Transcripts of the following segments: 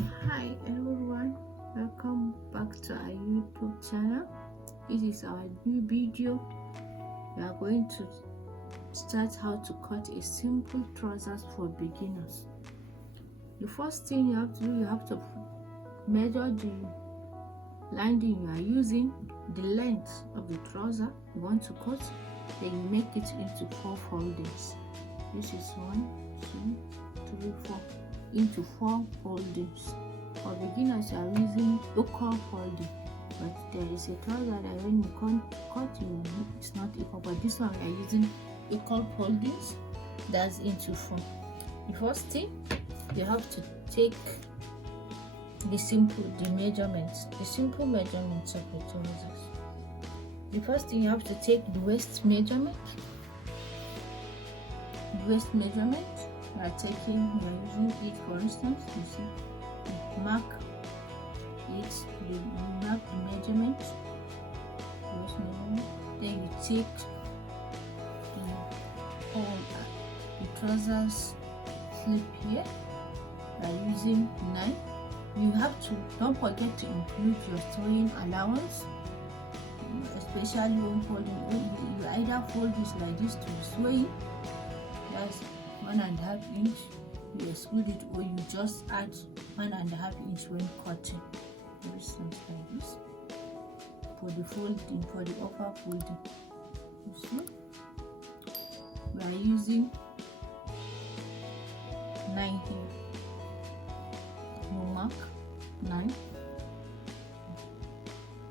Hi everyone, welcome back to our YouTube channel. This is our new video. We are going to start how to cut a simple trousers for beginners. The first thing you have to do, you have to measure the lining you are using, the length of the trouser you want to cut, then you make it into 4 foldings. This is 1, 2, 3, 4 into 4 foldings. For beginners, you are using equal folding, but there is a trouser that when you cut it's not equal, but this one we are using equal foldings. That's into 4. The first thing, you have to take the simple measurements of the trousers. The first thing, you have to take the waist measurement. You are using it, for instance, you see, you mark it, you mark the measurement, waist measurement, then you take the trousers slip here by using 9. You have to, don't forget to include your sewing allowance, especially when folding. You either fold this like this to the sewing, that's 1.5 inch, you exclude it, or you just add 1.5 inch when cutting. For instance, like this for the folding, for the upper folding. You see, we are using 9 here. You mark 9.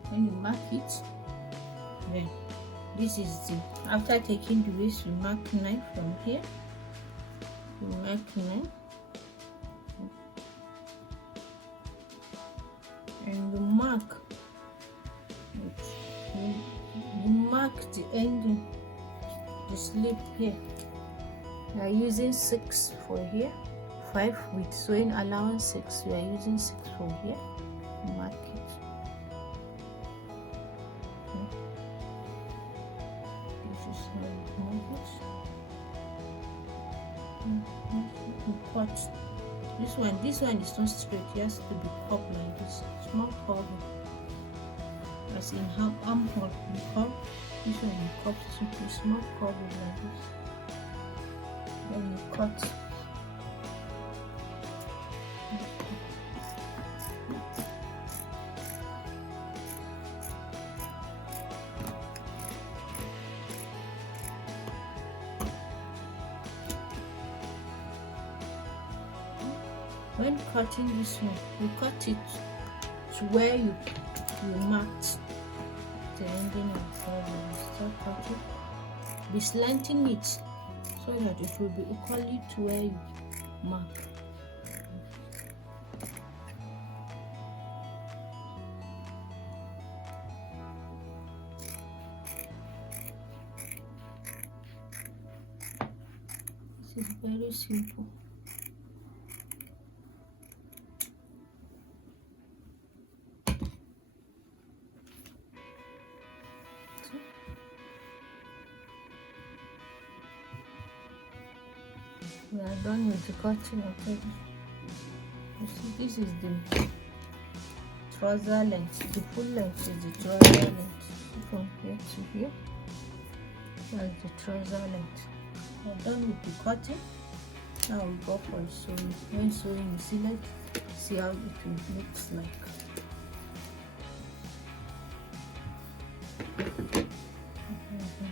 When you mark it, then this is the, after taking the waist, you mark 9 from here. You mark 9 and you mark the ending, the slip here. We are using 6 for here, 5 with sewing allowance 6. We are using 6 for here. Mark it. This is how you move it. Cut. This one is not straight, it has to be up like this, small curve, as in armhole. You curve this one, you cut simply small curve like this, then you cut. When cutting this one, you cut it to where you marked the ending of the trouser. Start cutting, be slanting it so that it will be equally to where you mark. This is very simple. We are done with the cutting already. You see, this is the trouser length. The full length is the trouser length. From here to here, that's the trouser length. We are done with the cutting. Now we go for sewing. When sewing, you see how it looks like.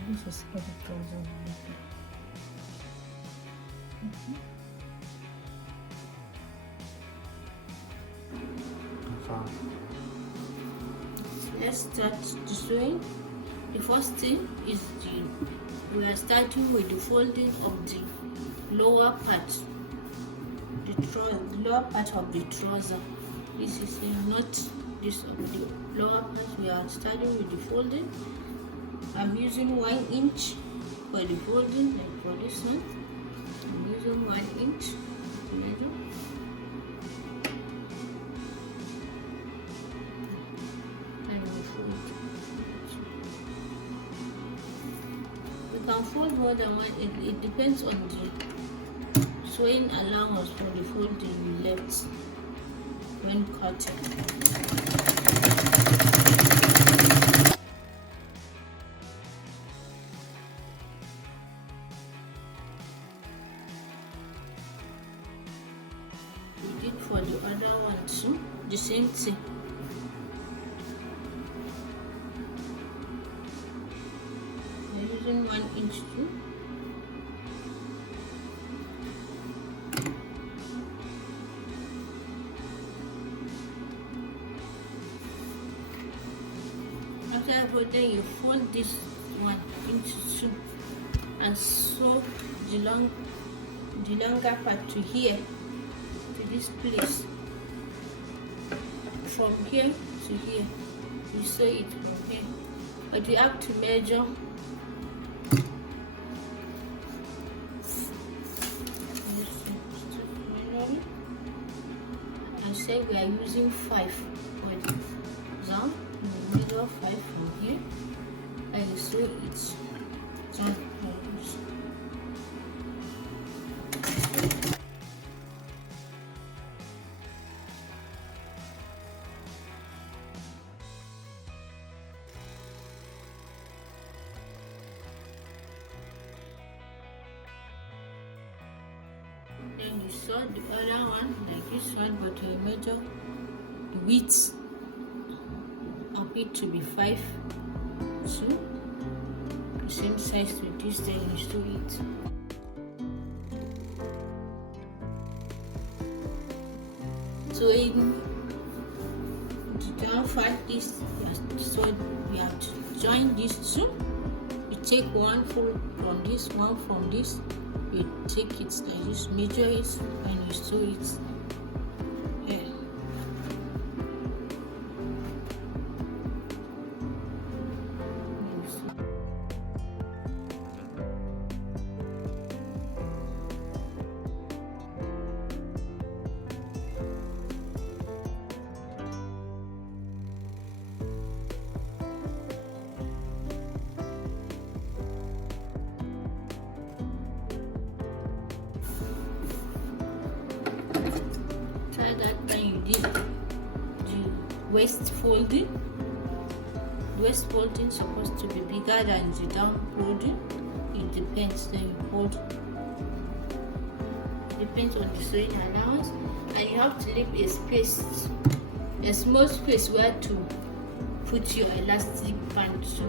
This is how the trouser looks like. Let's start the sewing. The first thing is we are starting with the folding of the lower part, the lower part of the trouser. This is not this of the lower part. We are starting with the folding. I'm using 1 inch for the folding, like for this one. I'm using 1 inch measure. And we fold. You can fold more than 1. It depends on the sewing allowance for the folding you left. when cutting. We did for the other one too, the same thing. I'm using 1 inch too. After then you fold this one into 2 and sew the longer part to here, to this place. From here to here, you sew it from here, but you have to measure. I said we are using 5 for the down. You measure 5 from here and you sew it down. Then you sew the other one like this one, but you measure the width of it to be 5, so the same size with this, then you sew it. So in the down part, this so we have to join these two. You take one fold from this, one from this. You take it like this, measure it, and you sew it. Waist folding. The waist folding is supposed to be bigger than the down folding. It depends. Then you fold. Depends on the sewing allowance, and you have to leave a space, a small space where to put your elastic band. So